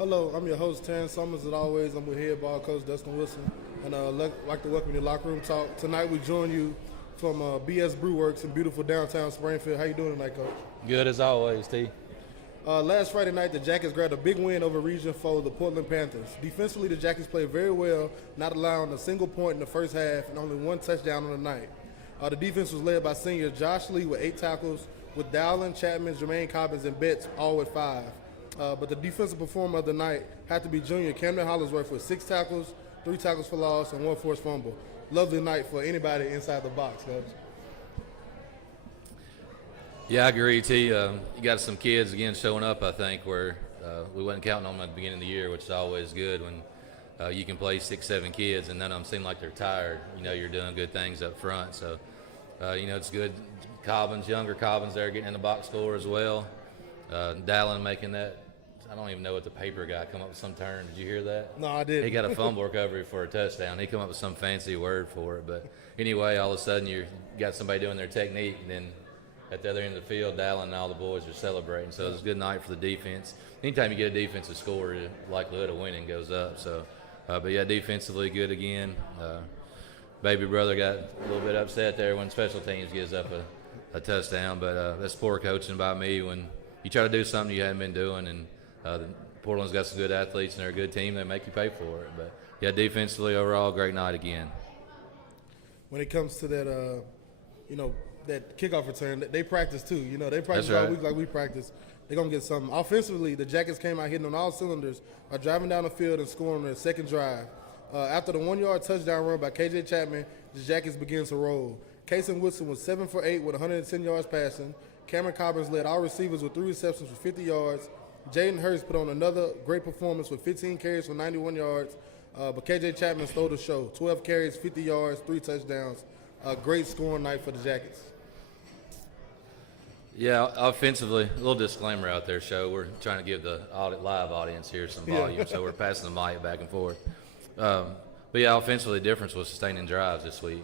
Hello, I'm your host, Terrence Summers. As always, I'm with head ball coach Dustin Wilson, and like to welcome you to Lockeroom Talk. Tonight, we join you from BS Brewworks in beautiful downtown Springfield. How you doing tonight, Coach? Good as always, T. Last Friday night, the Jackets grabbed a big win over region foe, the Portland Panthers. Defensively, the Jackets played very well, not allowing a single point in the first half and only one touchdown on the night. The defense was led by senior Josh Lee with 8 tackles, with Dowling, Chapman, Jermaine Cobbins, and Betts all with 5. But the defensive performer of the night had to be junior Camden Hollingsworth with 6 tackles, 3 tackles for loss, and 1 forced fumble. Lovely night for anybody inside the box, Coach. Yeah, I agree, T. You got some kids, again, showing up, I think, where we wasn't counting on them at the beginning of the year, which is always good when you can play 6, 7 kids and none of them seem like they're tired. You know, you're doing good things up front. So, it's good. Younger Cobbins there getting in the box score as well. Dallin making that. I don't even know what the paper guy come up with some term. Did you hear that? No, I didn't. He got a fumble recovery for a touchdown. He come up with some fancy word for it. But anyway, all of a sudden you got somebody doing their technique, and then at the other end of the field, Dallin and all the boys are celebrating. So it was a good night for the defense. Anytime you get a defensive score, the likelihood of winning goes up. So, but yeah, defensively good again. Baby brother got a little bit upset there when special teams gives up a touchdown, but that's poor coaching by me when you try to do something you haven't been doing, and Portland's got some good athletes and they're a good team. They make you pay for it. But, yeah, defensively overall, great night again. When it comes to that, that kickoff return, they practice too. They practice That's all right. week like we practice. They're going to get something. Offensively, the Jackets came out hitting on all cylinders, driving down the field and scoring on their second drive. After the 1-yard touchdown run by KJ Chapman, the Jackets began to roll. Casey Woodson was 7 for 8 with 110 yards passing. Cameron Cobbins led all receivers with 3 receptions for 50 yards. Jaden Hurst put on another great performance with 15 carries for 91 yards. But KJ Chapman stole the show. 12 carries, 50 yards, 3 touchdowns. A great scoring night for the Jackets. Yeah, offensively, a little disclaimer out there, show. We're trying to give the live audience here some volume, so we're passing the mic back and forth. But yeah, offensively, the difference was sustaining drives this week.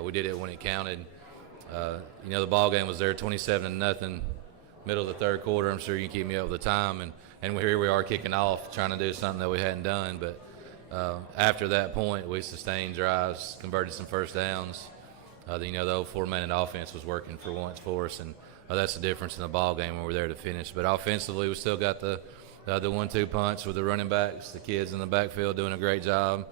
We did it when it counted. The ball game was there, 27-0, middle of the third quarter. I'm sure you can keep me up with the time, and here we are kicking off, trying to do something that we hadn't done. But after that point, we sustained drives, converted some first downs. The old 4-minute offense was working for once for us, and that's the difference in the ball game when we're there to finish. But offensively, we still got the 1-2 punch with the running backs, the kids in the backfield doing a great job.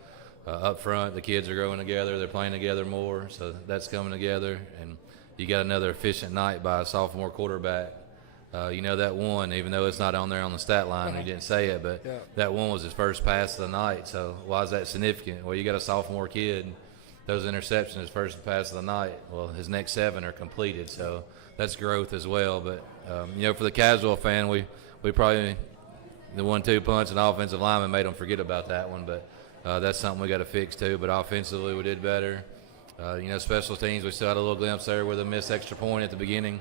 Up front, the kids are growing together. They're playing together more, so that's coming together. And you got another efficient night by a sophomore quarterback. That one, even though it's not on there on the stat line, he didn't say it, but that one was his first pass of the night. So why is that significant? Well, you got a sophomore kid. Those interceptions, his first pass of the night. Well, his next 7 are completed, so that's growth as well. But, for the casual fan, we probably the 1-2 punch and offensive lineman made them forget about that one, but that's something we got to fix too. But offensively, we did better. Special teams, we still had a little glimpse there with a missed extra point at the beginning.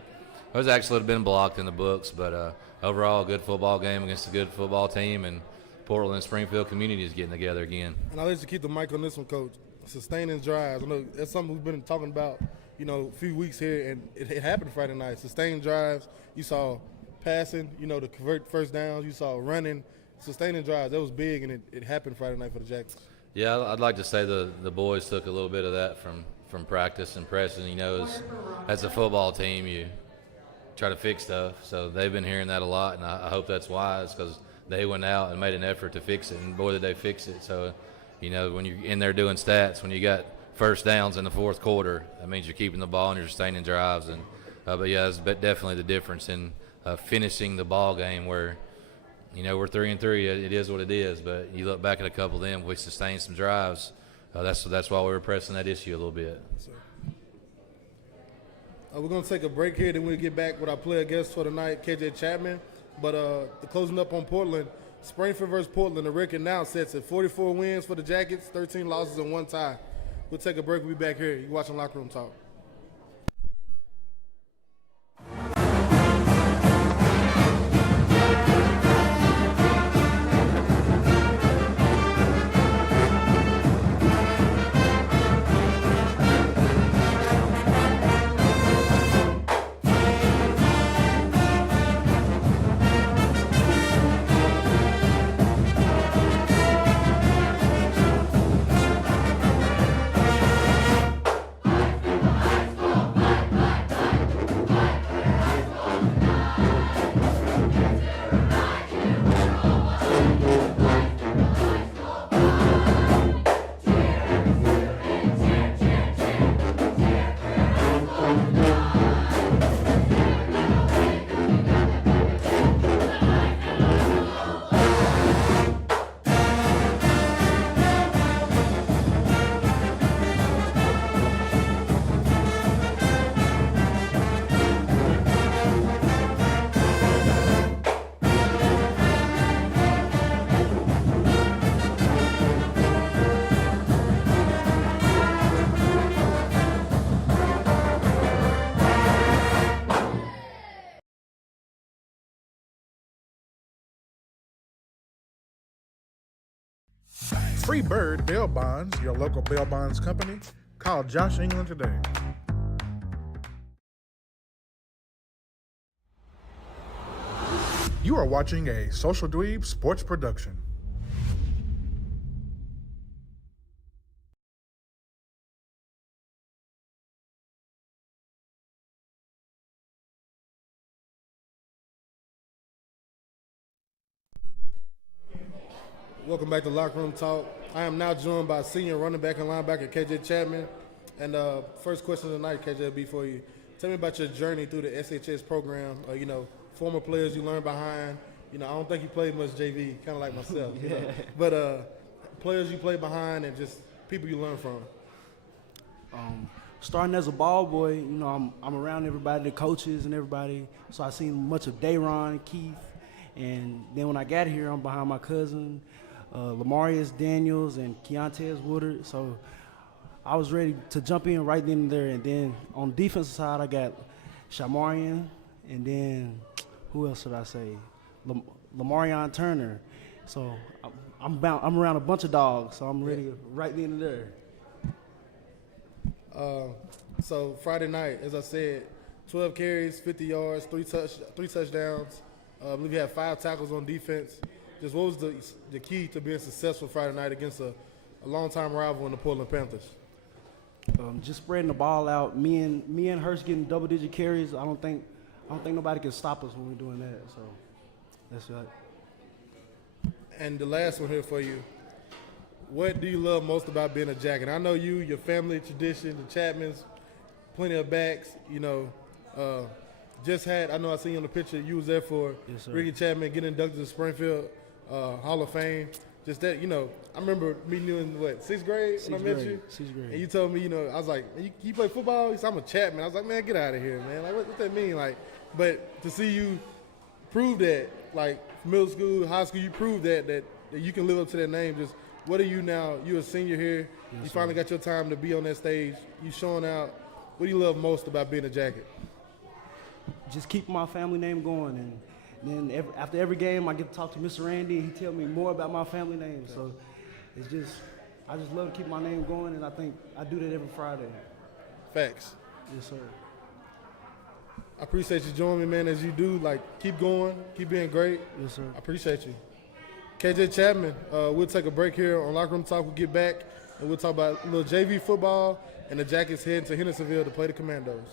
It was actually been blocked in the books, but overall, a good football game against a good football team, and Portland and Springfield community is getting together again. And I'll let you keep the mic on this one, Coach. Sustaining drives. I know that's something we've been talking about, a few weeks here, and it happened Friday night. Sustained drives. You saw passing, to convert first downs. You saw running. Sustaining drives. That was big, and it happened Friday night for the Jackets. Yeah, I'd like to say the boys took a little bit of that from practice and pressing. As a football team, you try to fix stuff. So they've been hearing that a lot, and I hope that's wise because they went out and made an effort to fix it, and boy, did they fix it. So, when you're in there doing stats, when you got first downs in the fourth quarter, that means you're keeping the ball and you're sustaining drives. And but yeah, it's definitely the difference in finishing the ball game where, we're 3-3. It is what it is. But you look back at a couple of them, we sustained some drives. That's why we were pressing that issue a little bit. We're going to take a break here, then we'll get back with our player guest for tonight, KJ Chapman. But the closing up on Portland, Springfield versus Portland, the record now sets at 44 wins for the Jackets, 13 losses, and 1 tie. We'll take a break. We'll be back here. You're watching Locker Room Talk. Free Bird Bail Bonds, your local bail bonds company. Call Josh England today. You are watching a Social Dweeb sports production. Welcome back to Lockeroom Talk. I am now joined by senior running back and linebacker KJ Chapman. And first question tonight, KJ, will be for you. Tell me about your journey through the SHS program. Former players you learned behind. I don't think you played much JV, kind of like myself. But players you played behind and just people you learn from. Starting as a ball boy, I'm around everybody, the coaches and everybody. So I seen much of Dayron, Keith, and then when I got here, I'm behind my cousin, Lamarius Daniels and Keontez Woodard. So I was ready to jump in right then and there. And then on the defensive side, I got Shamarian, and then who else should I say? Lamarion Turner. So I'm around a bunch of dogs, so I'm ready right then and there. So Friday night, as I said, 12 carries, 50 yards, three touchdowns. I believe you had 5 tackles on defense. Just what was the key to being successful Friday night against a longtime rival in the Portland Panthers? Just spreading the ball out. Me and Hurst getting double-digit carries. I don't think nobody can stop us when we're doing that. So that's right. And the last one here for you. What do you love most about being a Jacket? I know you, your family tradition, the Chapmans, plenty of backs. I seen you on the picture. You was there for Ricky Chapman getting inducted to Springfield Hall of Fame. Just that, I remember meeting you in, 6th grade when I met you? 6th grade. And you told me, I was like, you play football? He said, I'm a Chapman. I was like, man, get out of here, man. Like, what that mean? Like, but to see you prove that, like, middle school, high school, you proved that you can live up to that name. Just what are you now? You're a senior here. Yes, you finally got your time to be on that stage. You showing out. What do you love most about being a Jacket? Just keeping my family name going, and then after every game, I get to talk to Mr. Randy, and he tell me more about my family name. So I just love to keep my name going, and I think I do that every Friday. Facts. Yes, sir. I appreciate you joining me, man, as you do. Like, keep going, keep being great. Yes, sir. I appreciate you. KJ Chapman, we'll take a break here on Locker Room Talk. We'll get back, and we'll talk about a little JV football and the Jackets heading to Hendersonville to play the Commandos.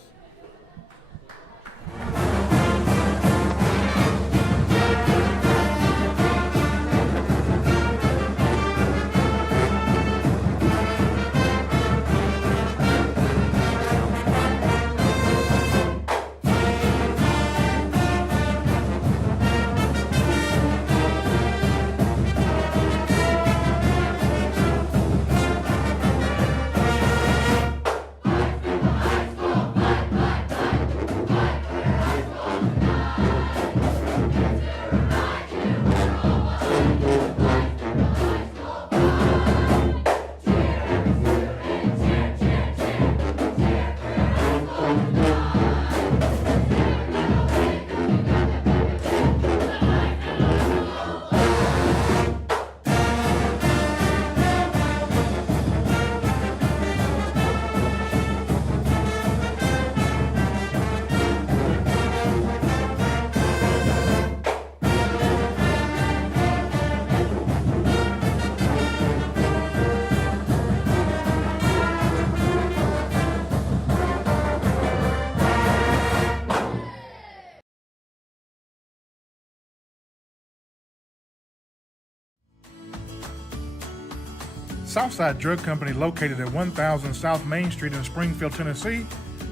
Southside Drug Company, located at 1000 South Main Street in Springfield, Tennessee,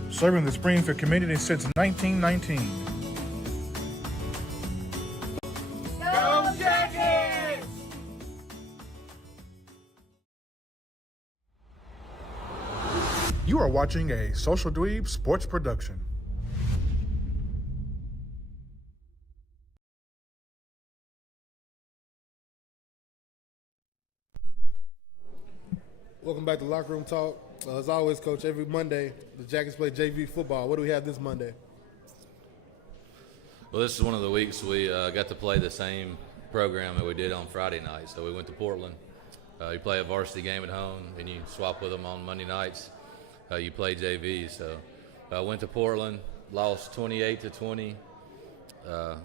serving the Springfield community since 1919. Go Jackets! You are watching a Social Dweeb sports production. Welcome back to Locker Room Talk. As always, Coach, every Monday, the Jackets play JV football. What do we have this Monday? Well, this is one of the weeks we got to play the same program that we did on Friday night. So we went to Portland. You play a varsity game at home, and you swap with them on Monday nights. You play JV. So I went to Portland, lost 28-20. We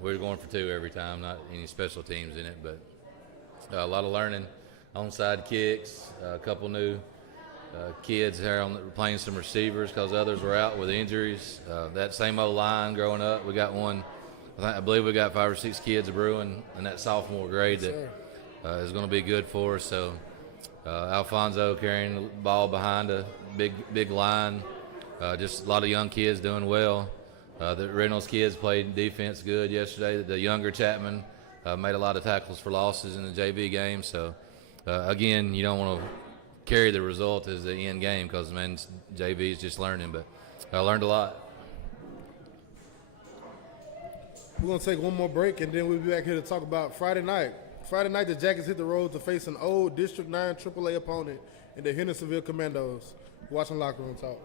were going for 2 every time, not any special teams in it, but a lot of learning. Onside kicks, a couple new kids there playing some receivers because others were out with injuries. That same old line growing up, we got one. I believe we got 5 or 6 kids brewing in that sophomore grade that is going to be good for us. So Alfonso carrying the ball behind a big line. Just a lot of young kids doing well. The Reynolds kids played defense good yesterday. The younger Chapman made a lot of tackles for losses in the JV game. So again, you don't want to carry the result as the end game because, man, JV is just learning. But I learned a lot. We're going to take one more break, and then we'll be back here to talk about Friday night. Friday night, the Jackets hit the road to face an old District 9 AAA opponent in the Hendersonville Commandos. Watching Locker Room Talk.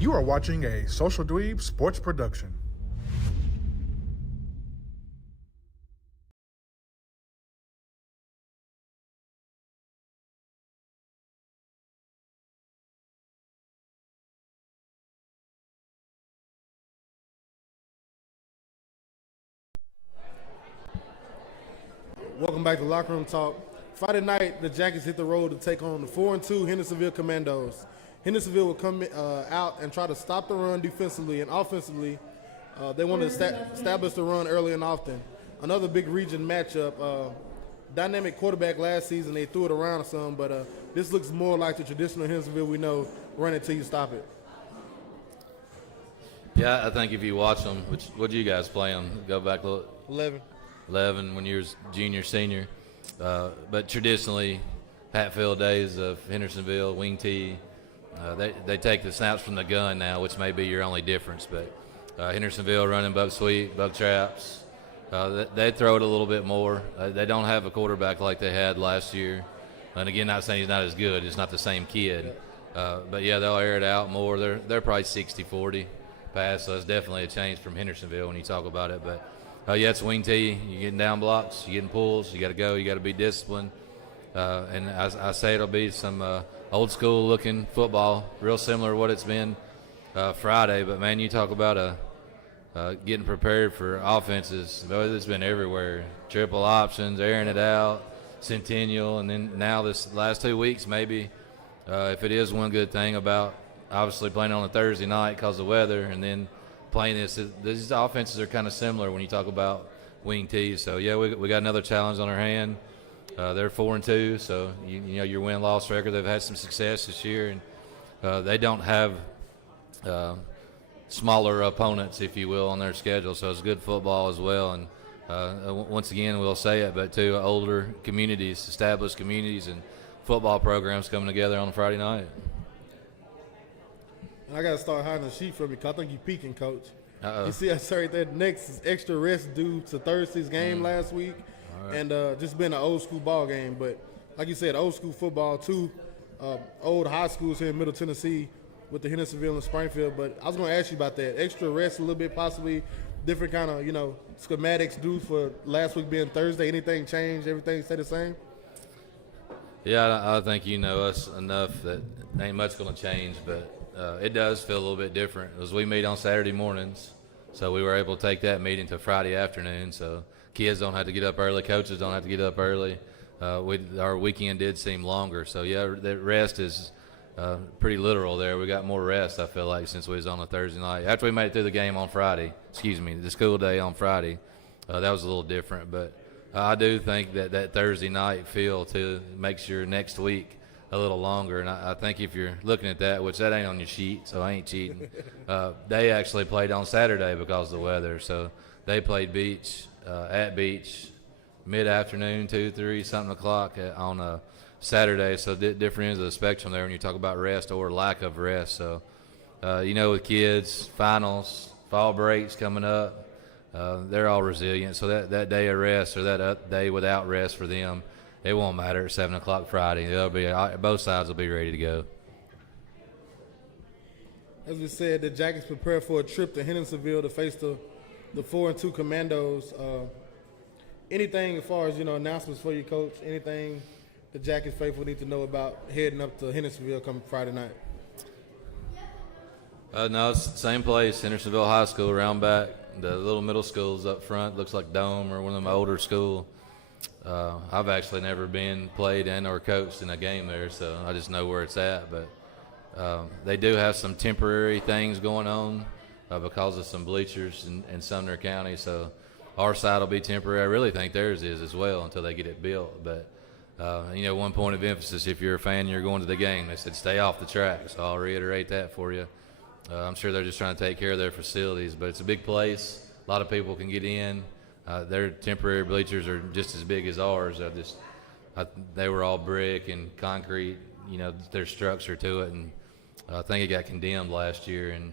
You are watching a Social Dweeb Sports production. Welcome back to Locker Room Talk. Friday night, the Jackets hit the road to take on the 4-2 Hendersonville Commandos. Hendersonville will come out and try to stop the run defensively and offensively. They want to establish the run early and often. Another big region matchup. Dynamic quarterback last season, they threw it around some, but this looks more like the traditional Hendersonville we know, run it till you stop it. Yeah, I think if you watch them, what do you guys play them? Go back a little. 11 when you were junior, senior. But traditionally, Hatfield days of Hendersonville, wing tee, they take the snaps from the gun now, which may be your only difference. But Hendersonville running bug sweep, bug traps. They throw it a little bit more. They don't have a quarterback like they had last year. And again, not saying he's not as good. It's not the same kid. But, yeah, they'll air it out more. They're probably 60-40 pass, so it's definitely a change from Hendersonville when you talk about it. But, yeah, it's wing tee. You're getting down blocks. You're getting pulls. You got to go. You got to be disciplined. And I say it'll be some old-school looking football, real similar to what it's been Friday. But, man, you talk about getting prepared for offenses. It's been everywhere. Triple options, airing it out, Centennial, and then now this last 2 weeks maybe, if it is one good thing about obviously playing on a Thursday night because of weather and then playing these offenses are kind of similar when you talk about wing tees. So, yeah, we got another challenge on our hand. They're 4-2, so you know your win-loss record. They've had some success this year, and they don't have smaller opponents, if you will, on their schedule. So it's good football as well. And once again, we'll say it, but two older communities, established communities, and football programs coming together on a Friday night. And I got to start hiding the sheet from you because I think you're peaking, Coach. Uh-oh. You see us right there next is extra rest due to Thursday's game last week. Right. And just been an old school ball game. But like you said, old school football, two old high schools here in Middle Tennessee with the Hendersonville and Springfield. But I was going to ask you about that. Extra rest a little bit, possibly different kind of, schematics due for last week being Thursday. Anything change? Everything stay the same? Yeah, I think you know us enough that ain't much going to change, but it does feel a little bit different as we meet on Saturday mornings. So we were able to take that meeting to Friday afternoon. So kids don't have to get up early. Coaches don't have to get up early. Our weekend did seem longer. So, yeah, that rest is pretty literal there. We got more rest, I feel like, since we was on a Thursday night. After we made it through the game on Friday, the school day on Friday, that was a little different. But I do think that Thursday night feel too makes your next week a little longer. And I think if you're looking at that, which that ain't on your sheet, so I ain't cheating, they actually played on Saturday because of the weather. So they played at Beach, mid-afternoon, 2, 3, something o'clock on a Saturday. So different ends of the spectrum there when you talk about rest or lack of rest. So, with kids, finals, fall breaks coming up, they're all resilient. So that day of rest or that day without rest for them, it won't matter at 7 o'clock Friday. Both sides will be ready to go. As we said, the Jackets prepare for a trip to Hendersonville to face the 4-2 Commandos. Anything as far as, announcements for you, Coach? Anything the Jackets faithful need to know about heading up to Hendersonville come Friday night? No, it's the same place, Hendersonville High School, around back. The little middle school's up front. Looks like Dome or one of them older school. I've actually never been played and or coached in a game there, so I just know where it's at. But they do have some temporary things going on because of some bleachers in Sumner County. So our side will be temporary. I really think theirs is as well until they get it built. But, one point of emphasis, if you're a fan and you're going to the game, they said stay off the track. So I'll reiterate that for you. I'm sure they're just trying to take care of their facilities. But it's a big place. A lot of people can get in. Their temporary bleachers are just as big as ours. They were all brick and concrete, their structure to it. And I think it got condemned last year in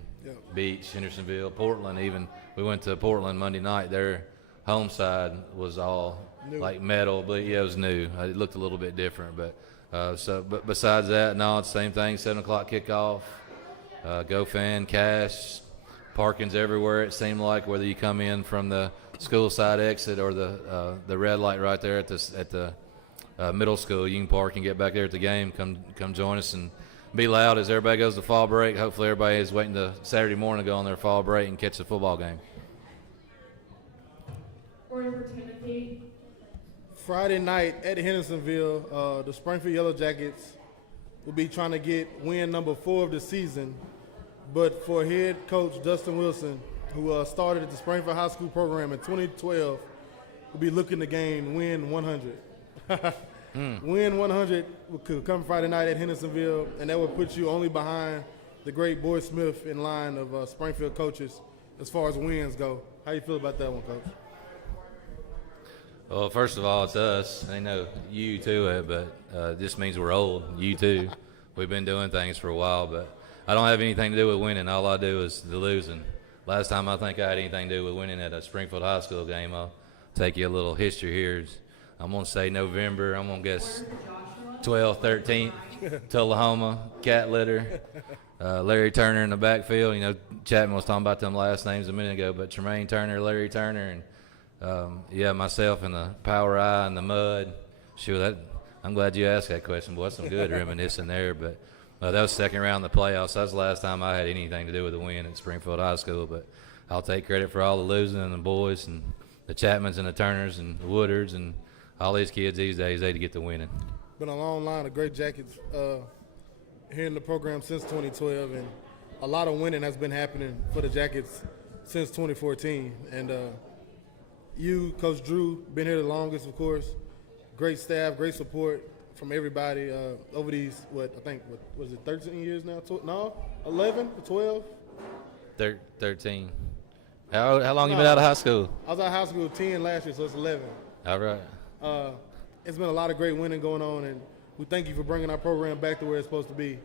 Beach, Hendersonville, Portland even. We went to Portland Monday night. Their home side was all new. Like metal, but it was new. It looked a little bit different. But besides that, no, it's the same thing, 7 o'clock kickoff. Go fan, cash, parking's everywhere, it seemed like, whether you come in from the school side exit or the red light right there at the middle school. You can park and get back there at the game. Come join us and be loud as everybody goes to fall break. Hopefully everybody is waiting to Saturday morning to go on their fall break and catch the football game. Friday night at Hendersonville, the Springfield Yellow Jackets will be trying to get win number 4 of the season. But for head coach Dustin Wilson, who started at the Springfield High School program in 2012, will be looking to gain win 100. Win 100 could come Friday night at Hendersonville, and that would put you only behind the great Boyd Smith in line of Springfield coaches as far as wins go. How you feel about that one, Coach? Well, first of all, it's us. Ain't no you to it, but this means we're old. You too. We've been doing things for a while, but I don't have anything to do with winning. All I do is the losing. Last time I think I had anything to do with winning at a Springfield High School game, I'll take you a little history here. I'm going to say November. I'm going to guess 12th, 13th, Tullahoma, cat litter. Larry Turner in the backfield. Chapman was talking about them last names a minute ago, but Tremaine Turner, Larry Turner, and myself in the power eye and the mud. Sure, I'm glad you asked that question. Boy, that's some good reminiscing there. But that was second round of the playoffs. That was the last time I had anything to do with the win at Springfield High School. But I'll take credit for all the losing and the boys and the Chapmans and the Turners and the Woodards and all these kids these days, they to get the winning. Been a long line of great Jackets here in the program since 2012, and a lot of winning has been happening for the Jackets since 2014. And you, Coach Drew, been here the longest, of course. great staff, great support from everybody over these, what was it, 13 years now? No, 11, 12? 13. How long you been out of high school? I was out of high school 10 last year, so it's 11. All right. It's been a lot of great winning going on, and we thank you for bringing our program back to where it's supposed to be.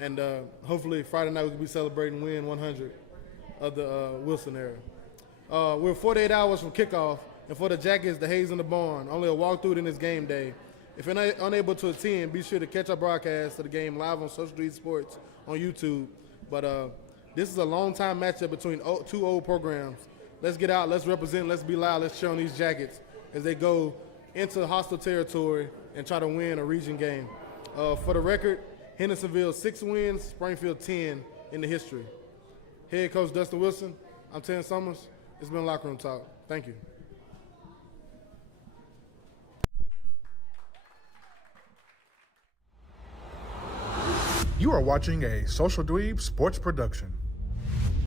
And hopefully Friday night we can be celebrating win 100 of the Wilson era. We're 48 hours from kickoff, and for the Jackets, the Hayes in the Barn. Only a walkthrough in this game day. If you're unable to attend, be sure to catch our broadcast of the game live on Social Street Sports on YouTube. But this is a long-time matchup between two old programs. Let's get out, let's represent, let's be loud, let's cheer on these Jackets as they go into hostile territory and try to win a region game. For the record, Hendersonville 6 wins, Springfield 10 in the history. Head coach Dustin Wilson, I'm Terrence Summers. It's been Locker Room Talk. Thank you. You are watching a Social Dweeb Sports production.